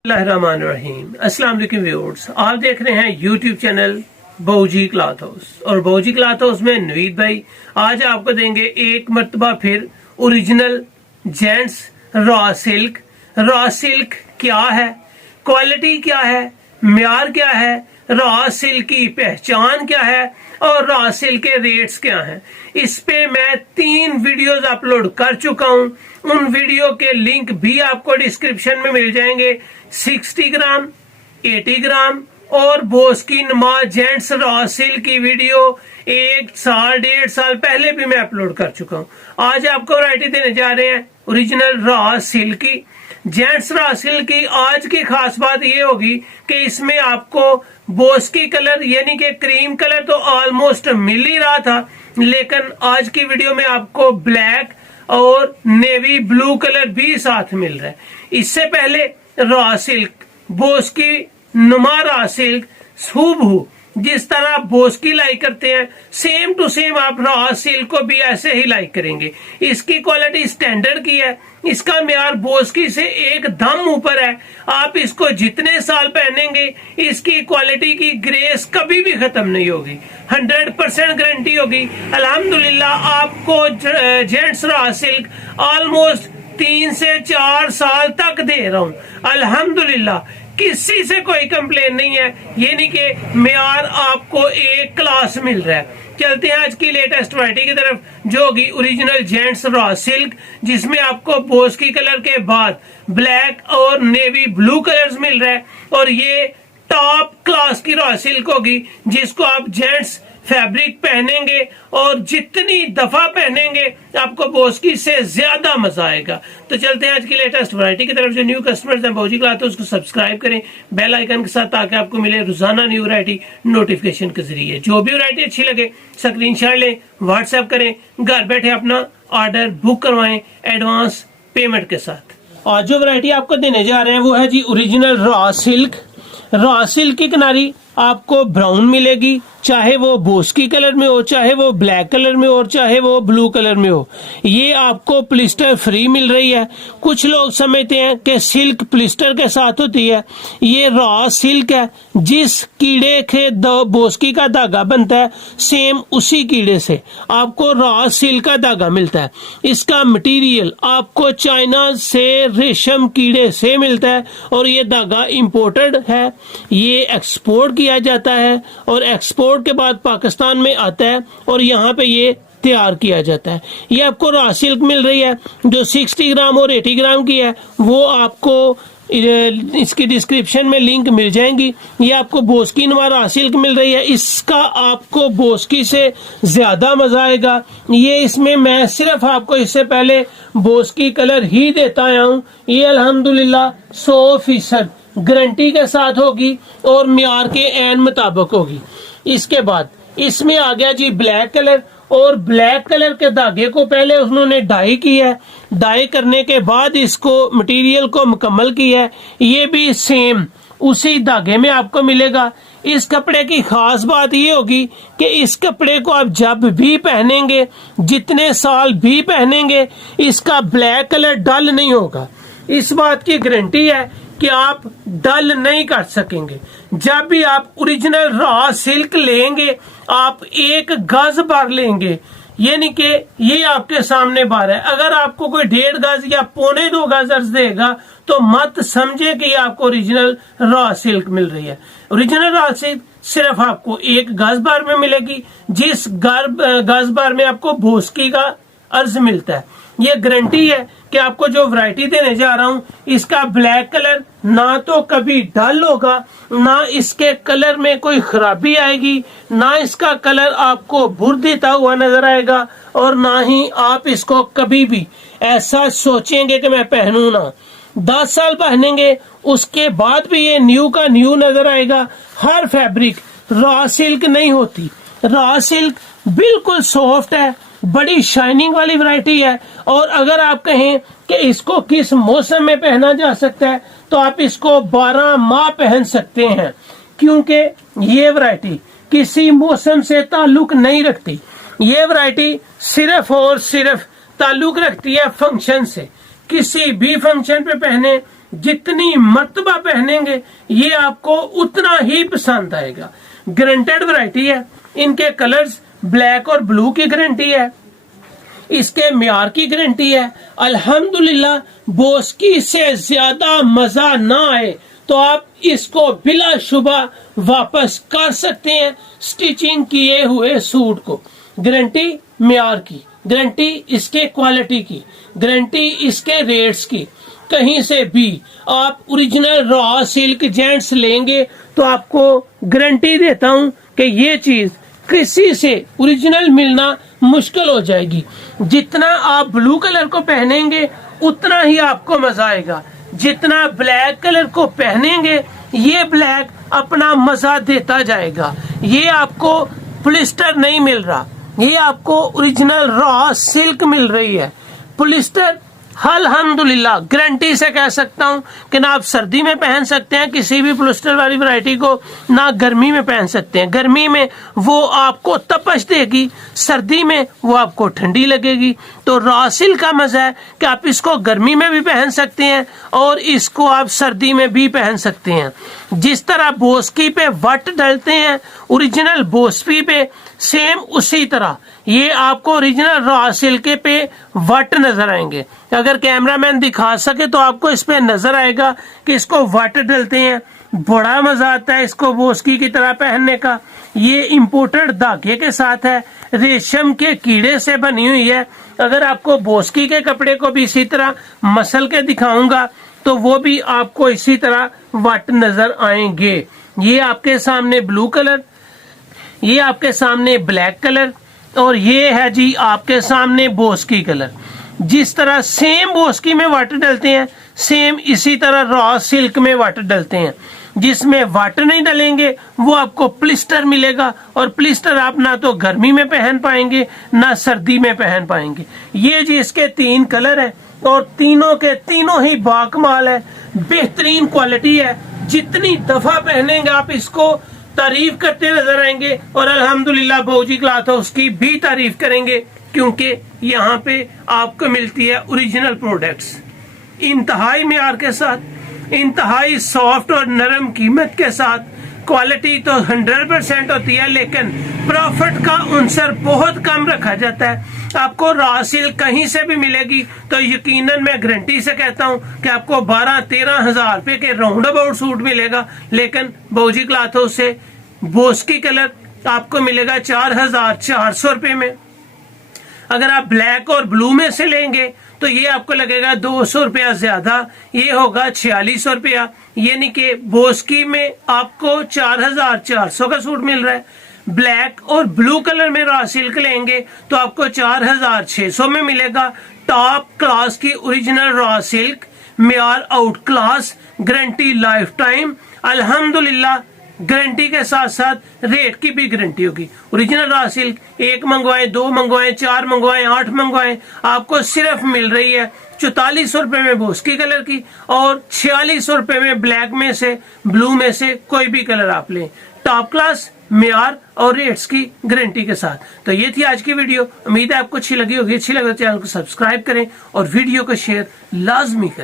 बिस्मिल्लाहिर्रहमानिर्रहीम। अस्सलाम वालेकुम व्यूअर्स, आप देख रहे हैं यूट्यूब चैनल बहूजी क्लॉथ हाउस और बहूजी क्लॉथ हाउस में नवीद भाई आज आपको देंगे एक मर्तबा फिर ओरिजिनल जेंट्स रॉ सिल्क क्या है, क्वालिटी क्या है, म्यार क्या है, रॉ सिल्क की पहचान क्या है और रॉ सिल्क के रेट्स क्या हैं। इस पे मैं 3 वीडियोस अपलोड कर चुका हूं। उन वीडियो के लिंक भी आपको डिस्क्रिप्शन में मिल जाएंगे। 60 ग्राम, 80 ग्राम और बोस की नमाज जेंट्स रॉ सिल्क की वीडियो 1 साल 1.5 साल पहले भी मैं अपलोड कर चुका हूं। आज आपको वैरायटी देने जा रहे हैं ओरिजिनल रॉ सिल्क की, जेंट्स रॉ सिल्क की। आज की खास बात ये होगी कि इसमें आपको बोस्की कलर यानी कि क्रीम कलर तो ऑलमोस्ट मिल ही रहा था, लेकिन आज की वीडियो में आपको ब्लैक और नेवी ब्लू कलर भी साथ मिल रहा है। इससे पहले रॉ सिल्क, बोस्की नुमा रॉ सिल्क हूबहू जिस तरह बोस्की लाइक करते हैं सेम टू सेम आप रॉ सिल्क को भी ऐसे ही लाइक करेंगे। इसकी क्वालिटी स्टैंडर्ड की है, इसका म्यार बोस्की से एकदम ऊपर है। आप इसको जितने साल पहनेंगे इसकी क्वालिटी की ग्रेस कभी भी खत्म नहीं होगी, 100% गारंटी होगी। अल्हम्दुलिल्लाह आपको जेंट्स रॉ सिल्क ऑलमोस्ट 3 से 4 साल तक दे रहा हूं। अल्हम्दुलिल्लाह किसी से कोई कंप्लेन नहीं है, ये नहीं कि म्यार आपको एक क्लास मिल रहा है। चलते हैं आज की लेटेस्ट वैरायटी की तरफ जो होगी ओरिजिनल जेंट्स रॉ सिल्क, जिसमें आपको बोस्की कलर के बाद ब्लैक और नेवी ब्लू कलर्स मिल रहा है और ये टॉप क्लास की रॉ सिल्क होगी जिसको आप जेंट्स फैब्रिक पहनेंगे और जितनी दफा पहनेंगे आपको बोस्की से ज्यादा मजा आएगा। तो चलते हैं आज की लेटेस्ट वैरायटी की तरफ। जो न्यू कस्टमर्स हैं बहूजी क्लॉथ हाउस उसको सब्सक्राइब करें बेल आइकन के साथ, ताकि आपको मिले रोजाना न्यू वैरायटी नोटिफिकेशन के जरिए। जो भी वैरायटी अच्छी लगे स्क्रीनशॉट लें, व्हाट्सएप करें, घर बैठे अपना ऑर्डर बुक करवाएं एडवांस पेमेंट के साथ। और जो वैरायटी आपको देने जा रहे हैं वो है जी original raw silk. Raw silk की किनारी आपको ब्राउन मिलेगी, चाहे वो बोस्की कलर में हो, चाहे वो ब्लैक कलर में हो और चाहे वो ब्लू कलर में हो। ये आपको प्लिस्टर फ्री मिल रही है। कुछ लोग समझते हैं कि सिल्क प्लिस्टर के साथ होती है, ये रॉ सिल्क है। जिस कीड़े के बोस्की का धागा बनता है सेम उसी कीड़े से आपको रॉ सिल्क का धागा मिलता है। इसका मटेरियल आपको चाइना से रेशम कीड़े से मिलता है और ये धागा इंपोर्टेड है। ये एक्सपोर्ट किया जाता है और एक्सपोर्ट के बाद पाकिस्तान में आता है और यहाँ पे ये तैयार किया जाता है। ये आपको रॉ सिल्क मिल रही है जो 60 ग्राम और 80 ग्राम की है, वो आपको इसकी डिस्क्रिप्शन में लिंक मिल जाएंगी। ये आपको बोस्की नुमा रॉ सिल्क मिल रही है, इसका आपको बोस्की से ज्यादा मजा आएगा। ये इसमें मैं सिर्फ आपको इससे पहले बोस्की कलर ही देता आया हूँ। ये अल्हम्दुलिल्लाह 100% गारंटी के साथ होगी और म्यार के एन मुताबिक होगी। इसके बाद इसमें आ गया जी ब्लैक कलर, और ब्लैक कलर के धागे को पहले उन्होंने डाई किया है, डाई करने के बाद इसको मटेरियल को मुकम्मल किया है। ये भी सेम उसी धागे में आपको मिलेगा। इस कपड़े की खास बात ये होगी कि इस कपड़े को आप जब भी पहनेंगे, जितने साल भी पहनेंगे, इसका ब्लैक कलर डल नहीं होगा। इस बात की गारंटी है कि आप डल नहीं कर सकेंगे। जब भी आप ओरिजिनल रॉ सिल्क लेंगे आप 1 गज भर लेंगे, यानी कि ये आपके सामने बार है। अगर आपको कोई 1.5 गज या 1.25 गज अर्ज देगा तो मत समझे कि आपको ओरिजिनल रॉ सिल्क मिल रही है। ओरिजिनल रॉ सिल्क सिर्फ आपको 1 गज भर में मिलेगी, जिस गज भर में आपको बोस्की का अर्ज मिलता है। ये गारंटी है कि आपको जो वैरायटी देने जा रहा हूँ इसका ब्लैक कलर ना तो कभी डल होगा, ना इसके कलर में कोई खराबी आएगी, ना इसका कलर आपको बुरदीता हुआ नजर आएगा और ना ही आप इसको कभी भी ऐसा सोचेंगे कि मैं पहनूं ना। 10 साल पहनेंगे उसके बाद भी ये न्यू का न्यू नजर आएगा। हर फैब्रिक रॉ सिल्क नहीं होती, रॉ सिल्क बिल्कुल सॉफ्ट है, बड़ी शाइनिंग वाली वैरायटी है। और अगर आप कहें कि इसको किस मौसम में पहना जा सकता है तो आप इसको 12 माह पहन सकते हैं, क्योंकि ये वैरायटी किसी मौसम से ताल्लुक नहीं रखती। ये वैरायटी सिर्फ और सिर्फ ताल्लुक रखती है फंक्शन से। किसी भी फंक्शन पे पहने जितनी मर्तबा पहनेंगे ये आपको उतना ही पसंद आएगा। गारंटेड वैरायटी है। इनके कलर्स ब्लैक और ब्लू की गारंटी है, इसके म्यार की गारंटी है। अल्हम्दुलिल्लाह बोस्की से ज्यादा मजा ना आए तो आप इसको बिला शुबा वापस कर सकते हैं स्टिचिंग किए हुए सूट को। गारंटी म्यार की, गारंटी इसके क्वालिटी की, गारंटी इसके रेट्स की। कहीं से भी आप ओरिजिनल रॉ सिल्क जेंट्स लेंगे तो आपको गारंटी देता हूं कि ये चीज किसी से ओरिजिनल मिलना मुश्किल हो जाएगी। जितना आप ब्लू कलर को पहनेंगे उतना ही आपको मजा आएगा। जितना ब्लैक कलर को पहनेंगे ये ब्लैक अपना मजा देता जाएगा। ये आपको पॉलिस्टर नहीं मिल रहा, ये आपको ओरिजिनल रॉ सिल्क मिल रही है। पॉलिस्टर अल्हम्दुलिल्लाह गारंटी से कह सकता हूं कि ना आप सर्दी में पहन सकते हैं किसी भी पॉलिस्टर वाली वैरायटी को, ना गर्मी में पहन सकते हैं। गर्मी में वो आपको तपश देगी, सर्दी में वो आपको ठंडी लगेगी। तो रॉ सिल्क का मजा है कि आप इसको गर्मी में भी पहन सकते हैं और इसको आप सर्दी में भी पहन सकते हैं। जिस तरह बोस्की पे वट डलते हैं ओरिजिनल बोस्की पे, सेम उसी तरह ये आपको ओरिजिनल रॉ सिल्क पे वट नजर आएंगे। अगर कैमरामैन दिखा सके तो आपको इस पे नजर आएगा कि इसको वट डलते हैं। बड़ा मजा आता है इसको बोस्की की तरह पहनने का। ये इंपोर्टेड धागे के साथ है, रेशम के कीड़े से बनी हुई है। अगर आपको बोस्की के कपड़े को भी इसी तरह मसल के दिखाऊंगा तो वो भी आपको इसी तरह वट नजर आएंगे। ये आपके सामने ब्लू कलर, ये आपके सामने ब्लैक कलर और ये है जी आपके सामने बोस्की कलर। जिस तरह सेम बोस्की में वट डलते हैं सेम इसी तरह रॉ सिल्क में वट डलते हैं। जिसमें वट नहीं डलेंगे वो आपको प्लिस्टर मिलेगा और प्लिस्टर आप ना तो गर्मी में पहन पाएंगे ना सर्दी में पहन पाएंगे। ये जी इसके 3 कलर है और तीनों के तीनों ही बाकमाल है, बेहतरीन क्वालिटी है। जितनी दफा पहनेंगे आप इसको तारीफ करते नजर आएंगे और अल्हम्दुलिल्लाह बहूजी क्लॉथ हाउस की भी तारीफ करेंगे क्योंकि यहाँ पे आपको मिलती है ओरिजिनल प्रोडक्ट्स इंतहाई मेयार के साथ, इंतहाई सॉफ्ट और नरम कीमत के साथ। क्वालिटी तो 100% होती है लेकिन प्रॉफिट का अंसर बहुत कम रखा जाता है। आपको रॉ सिल्क कहीं से भी मिलेगी तो यकीनन मैं गारंटी से कहता हूं कि आपको 12-13 हजार रुपए के राउंड अबाउट सूट मिलेगा। लेकिन बहूजी क्लॉथ हाउस से बोस्की कलर आपको मिलेगा 4,400 रुपए में। अगर आप ब्लैक और ब्लू में से लेंगे तो ये आपको लगेगा 200 रुपया ज्यादा, ये होगा 4600 रुपया। यानी कि बोस्की में आपको 4,400 का सूट मिल रहा है। ब्लैक और ब्लू कलर में रॉ सिल्क लेंगे तो आपको 4,600 में मिलेगा। टॉप क्लास की ओरिजिनल रॉ सिल्क, मेयार out class, guarantee life time. अल्हम्दुलिल्लाह गारंटी के साथ साथ रेट की भी गारंटी होगी। ओरिजिनल रॉ सिल्क 1 मंगवाएं, 2 मंगवाएं, 4 मंगवाएं, 8 मंगवाएं, आपको सिर्फ मिल रही है 4400 रुपए में बोस्की कलर की और 4600 रुपए में ब्लैक में से, ब्लू में से कोई भी कलर आप लें। टॉप क्लास मेयार और रेट्स की गारंटी के साथ। तो ये थी आज की वीडियो। उम्मीद है आपको अच्छी लगी होगी। अच्छी लगे तो चैनल को सब्सक्राइब करें और वीडियो को शेयर लाजमी करें।